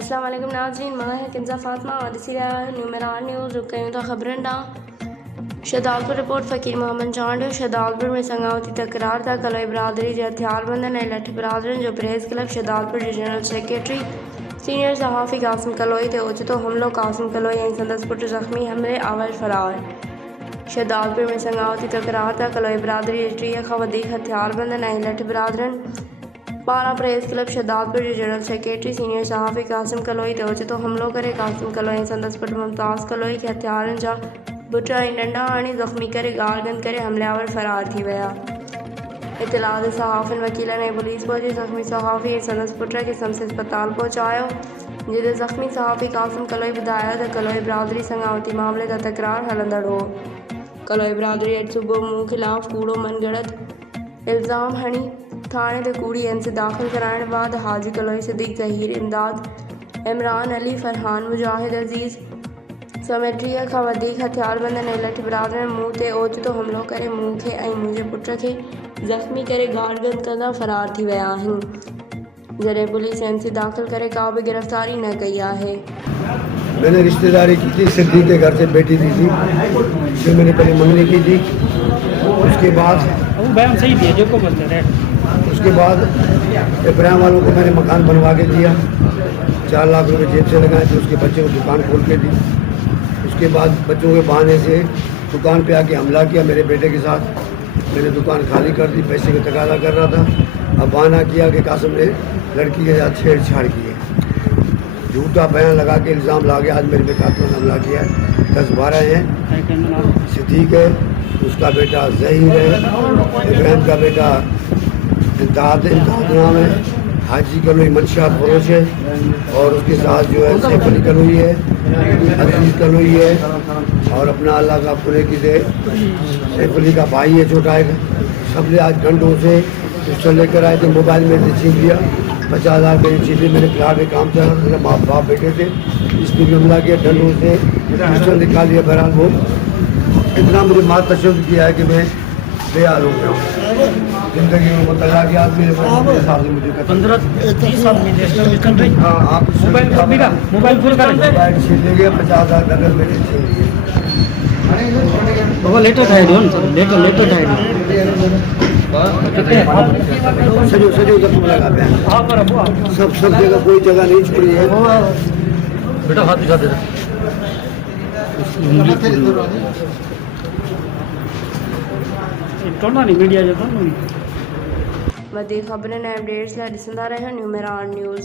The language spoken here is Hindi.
अस्सलाम वालेकुम नाज़रीन, मैं है किंजा फातिमा और इसी न्यूमेरान न्यूज़ रुकयूं था खबरन डा शहदालपुर रिपोर्ट फ़कीर मोहम्मद चांडियो शहदालपुर में संगावती तकरार था कलोई बरादरी जे हथियारबंदन ऐं लठ बरादरन जो प्रेस क्लब शहदालपुर जे जनरल सेक्रेटरी सीनियर सहाफ़ी कासिम कलोई ते ओचितो हमलो कासिम कलोई ऐं संदसि पुट ज़ख़्मी हमले अवल फरार। शहदालपुर में संगावती तकरार था कलोई बरादरी जे 30 खां वधीक हथियारबंदन ऐं लठ बरादरन पारा प्रेस क्लब शहदालपुर जे जनरल सेक्रेटरी सीनियर सहाफ़ी कासिम कलोई ते ओचितो हमलो करे कासिम कलोई ऐं संदसि पुट मुमताज़ कलोई खे हथियारनि जा बुट ऐं डंडा हणी ज़ख़्मी करे गार गंद करे हमलावर फरार थी विया। इतलाह ते सहाफ़िन वकीलन ऐं पुलिस पहुची ज़ख़्मी सहाफ़ी ऐं संदसि पुट खे सम्स अस्पताल पहुचायो जिते ज़ख़्मी सहाफ़ी कासिम कलोई ॿुधायो त कलोई बरादरी संगावती मामले ते तकरार हलंदड़ हो। कलोई बरादरी अॼु सुबुह मूं ख़िलाफ़ कूड़ो मनगढ़ंत इल्ज़ाम हणी थाणे ते कूड़ी एनसी दाख़िल कराइण बाद हाजी कलोई सिद्दीक़ ज़हीर इमदाद इमरान अली फरहान मुजाहिद अज़ीज़ समेत 30 खां वधीक हथियारबंदन ऐं लठ बरादरन मूं ते ओचितो हमलो करे मूं खे ऐं मुंहिंजे पुट खे ज़ख़्मी करे गारगंद कंदा फरार थी विया आहिनि जॾहिं पुलिस एनसी दाख़िल करे का भी गिरफ्तारी न कई आहे। मैंने रिश्तेदारी की थी, सिद्दीक़ के घर से बेटी दी थी, फिर मैंने पहले मंगनी की थी, उसके बाद सही दिया जो को उसके बाद इब्राहिम वालों को मैंने मकान बनवा के दिया, 4 लाख रुपए जेब से लगाए थे, उसके बच्चे को दुकान खोल के दी। उसके बाद बच्चों के बहाने से दुकान पे आके हमला किया मेरे बेटे के साथ। मैंने दुकान खाली कर दी, पैसे का तकाजा कर रहा था। अब बहाना किया कि कासिम ने लड़की के साथ छेड़छाड़ की है, झूठा बयान लगा के इल्ज़ाम ला के आज मेरे पे कातिल हमला किया है। 10-12 हैं, सिद्दीक़ है, उसका बेटा ज़हीर है, इब्राहिम का बेटा इमदाद नाम है, हाजी कलोई मनशा फरोश है और उसके साथ जो है सैफ अली कलोई है, अजीज़ कलोई है और अपना अल्लाह का पूरे की दे सैफ अली का भाई है छोटा है। सब ने आज घंटों से पिस्टल लेकर आए थे, मोबाइल में से छीन लिया, 50,000 मेरी छीन ली। मेरे प्लाट में काम था, मेरे माँ बाप बैठे थे, इसने भी हमला किया, डंडों से पिस्टल निकाल लिया। बहरहाल वो इतना मुझे मार तशद्दुद किया है कि मैं बेहाल हो गया हूँ। जिंदगी में मुतला के आदमी साल से मुझे 15-30 साल में हाँ आप मोबाइल फुल करें मोबाइल छीन लेंगे, 50,000 नगद मेरे छीन लिए। बाबा लेटर ठाहे दो लेटर ठाहे सजो सजो जख्म लगा पे सब जगह, कोई जगह नहीं छोड़ी है। बेटा हाथ दिखा दे टोना नहीं मीडिया जो वधीक ख़बरनि ऐं अपडेट्स लाइ ॾिसंदा रहियो न्यूमेरान न्यूज़।